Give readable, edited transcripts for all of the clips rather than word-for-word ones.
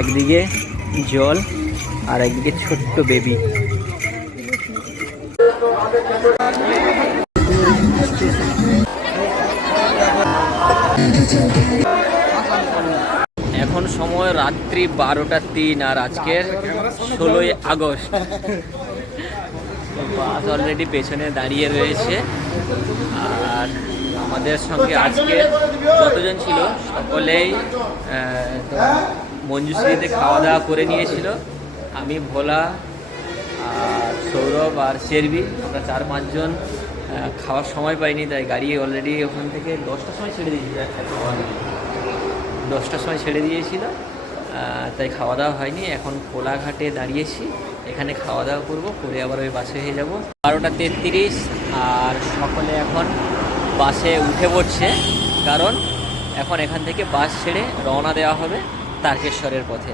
একদিকে জল আর একদিকে ছোট্ট বেবি। এখন সময় রাত্রি 12টা 3 আর আজকের 16ই আগস্ট। বাস অলরেডি পেছনে দাঁড়িয়ে রয়েছে। আর আমাদের সঙ্গে আজকে যতজন ছিল সকলেই মঞ্জুশ্রীতে খাওয়া দাওয়া করে নিয়েছিল। আমি, ভোলা, আর সৌরভ আর শেরবি, আমরা 4-5 জন খাওয়ার সময় পাইনি, তাই গাড়ি অলরেডি ওখান থেকে 10টার সময় ছেড়ে দিয়েছিল। 10টার সময় ছেড়ে দিয়েছিল, তাই খাওয়া দাওয়া হয়নি। এখন কোলাঘাটে দাঁড়িয়েছি, এখানে খাওয়া দাওয়া করবো, করে আবার ওই বাসে হয়ে যাবো। 12টা 33 আর সকলে এখন বাসে উঠে পড়ছে, কারণ এখন এখান থেকে বাস ছেড়ে রওনা দেওয়া হবে তারকেশ্বরের পথে।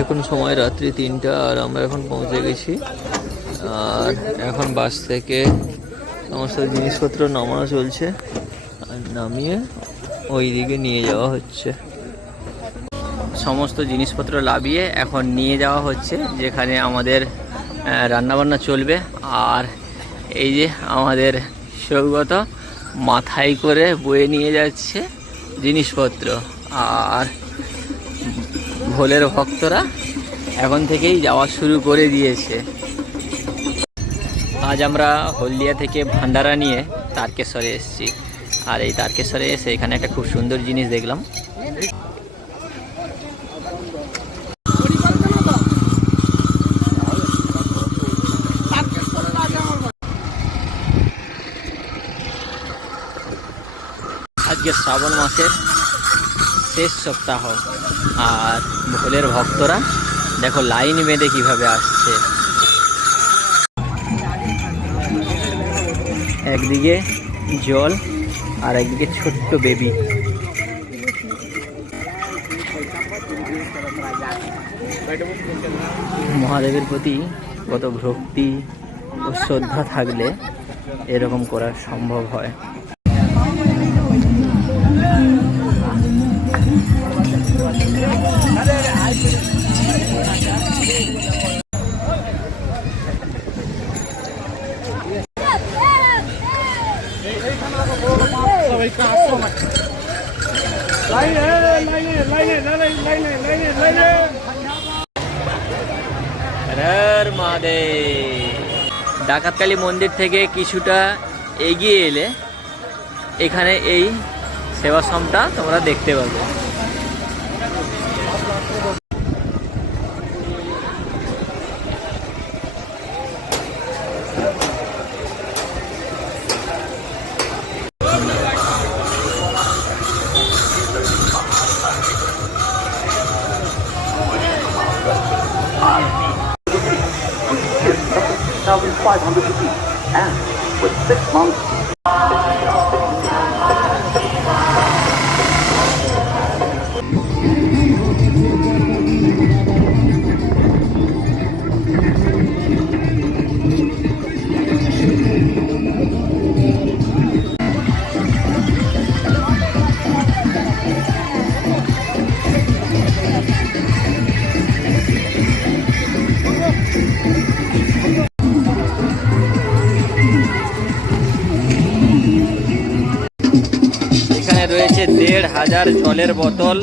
এখন সময় রাত্রি 3টা আর আমরা এখন পৌঁছে গেছি। আর এখন বাস থেকে সমস্ত জিনিসপত্র নামানো চলছে, আর নামিয়ে ওই দিকে নিয়ে যাওয়া হচ্ছে। সমস্ত জিনিসপত্র লাভিয়ে এখন নিয়ে যাওয়া হচ্ছে যেখানে আমাদের রান্নাবান্না চলবে। আর এই যে আমাদের সৌগত মাথায় করে বয়ে নিয়ে যাচ্ছে জিনিসপত্র, আর ভোলের ভক্তরা এখন থেকেই যাওয়া শুরু করে দিয়েছে। আজ আমরা হলদিয়া থেকে ভান্ডারা নিয়ে তারকেশ্বরে এসেছি। আর এই তারকেশ্বরে এসে এখানে একটা খুব সুন্দর জিনিস দেখলাম। আজকে শ্রাবণ মাসের শেষ সপ্তাহ, আর ভোলের ভক্তরা দেখো লাইন বেঁধে কিভাবে আসছে। একদিকে জল আর একদিকে ছোট্ট বেবি। মহাদেবের প্রতি কত ভক্তি ও শ্রদ্ধা থাকলে এরকম করা সম্ভব হয়। ডাকাতকালী মন্দির থেকে কিছুটা এগিয়ে এলে এখানে এই সেবাশ্রমটা তোমরা দেখতে পাবে। $1,500 and with 6 months রয়েছে 1,500 জলের বোতল,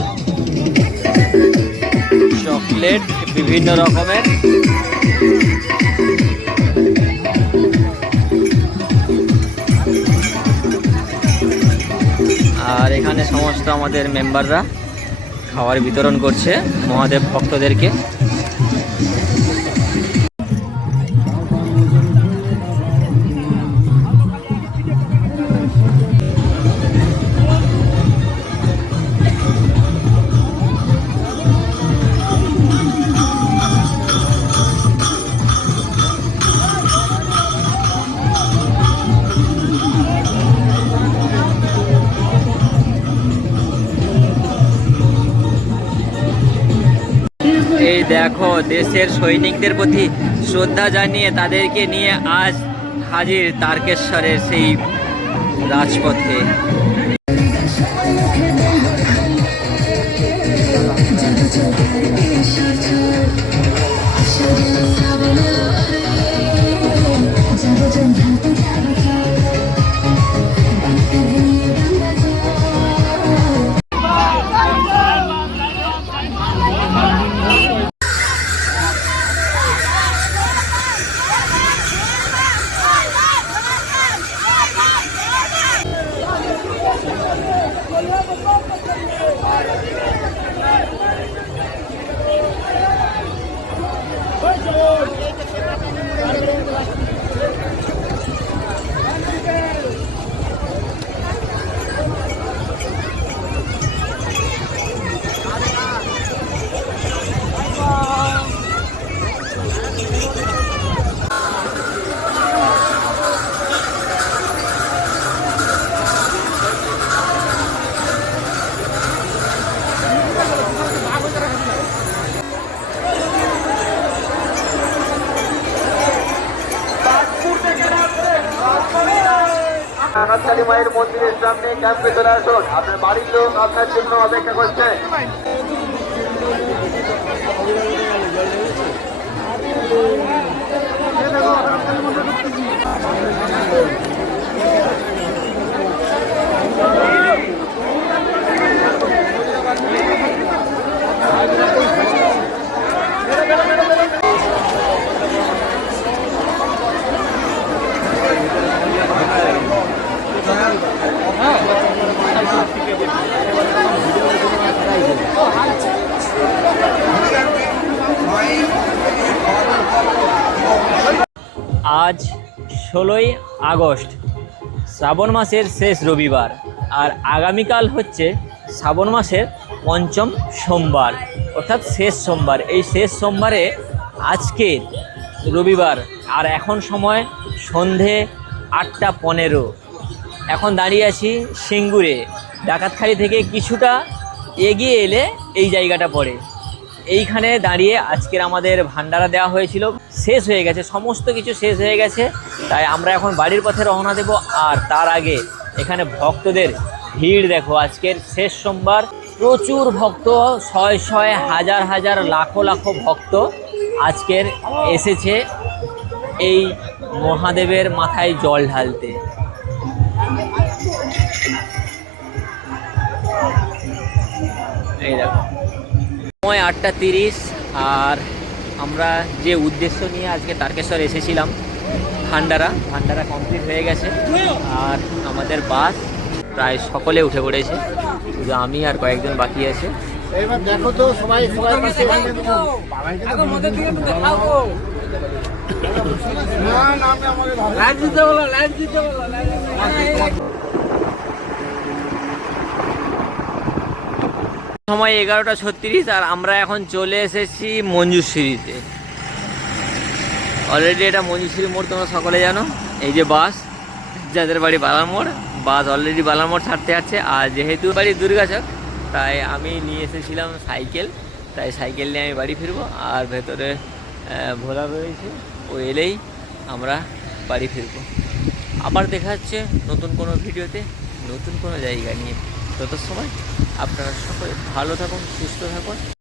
চকলেট বিভিন্ন রকমের। আর এখানে সমস্ত আমাদের মেম্বাররা খাবার বিতরণ করছে মহাদেব ভক্তদেরকে। এই দেখো দেশের সৈনিকদের প্রতি শ্রদ্ধা জানিয়ে তাদেরকে নিয়ে আজ হাজির তারকেশ্বরের সেই রাজপথে। কালী মায়ের মন্দিরের সামনে ক্যাম্পে চলে আসুন, আপনার বাড়ির লোক আপনার জন্য অপেক্ষা করছে। আজ 16ই আগস্ট, শ্রাবণ মাসের শেষ রবিবার, আর আগামীকাল হচ্ছে শ্রাবণ মাসের পঞ্চম সোমবার, অর্থাৎ শেষ সোমবার। এই শেষ সোমবারে আজকের রবিবার, আর এখন সময় সন্ধে 8:15। এখন দাঁড়িয়ে আছি সিঙ্গুরে। ডাকাতখালি থেকে কিছুটা এগিয়ে এলে এই জায়গাটা পড়ে। এইখানে দাঁড়িয়ে আজকের আমাদের ভান্ডারা দেওয়া হয়েছিল, শেষ হয়ে গেছে, সমস্ত কিছু শেষ হয়ে গেছে। তাই আমরা এখন বাড়ির পথে রওনা দেব। আর তার আগে এখানে ভক্তদের ভিড় দেখো, আজকের শেষ সোমবার, প্রচুর ভক্ত, শয়ে শয়ে হাজার হাজার লাখো লাখো ভক্ত আজকের এসেছে এই মহাদেবের মাথায় জল ঢালতে। এই দেখো সময় 8:30, আর আমরা যে উদ্দেশ্য নিয়ে আজকে তারকেশ্বর এসেছিলাম, ভান্ডারা কমপ্লিট হয়ে গেছে। আর আমাদের বাস প্রায় সকলে উঠে পড়েছে, শুধু আমি আর কয়েকজন বাকি আছে। এবার দেখো তো সবাই সময় 11:36, আর আমরা এখন চলে এসেছি মঞ্জুশ্রীতে। অলরেডি এটা মঞ্জুশ্রী মোড়, তোমরা সকলে জানো। এই যে বাস, যাদের বাড়ি বালার মোড়, বাস অলরেডি বালার মোড় ছাড়তে যাচ্ছে। আর যেহেতু বাড়ি দুর্গাচক, তাই আমি নিয়ে এসেছিলাম সাইকেল, তাই সাইকেল নিয়ে আমি বাড়ি ফিরবো। আর ভেতরে ভোলা রয়েছে, ও এলেই আমরা বাড়ি ফিরবো। আবার দেখা হচ্ছে নতুন কোনো ভিডিওতে, নতুন কোনো জায়গা নিয়ে। তত সময় আপনারা সকলে ভালো থাকুন, সুস্থ থাকুন।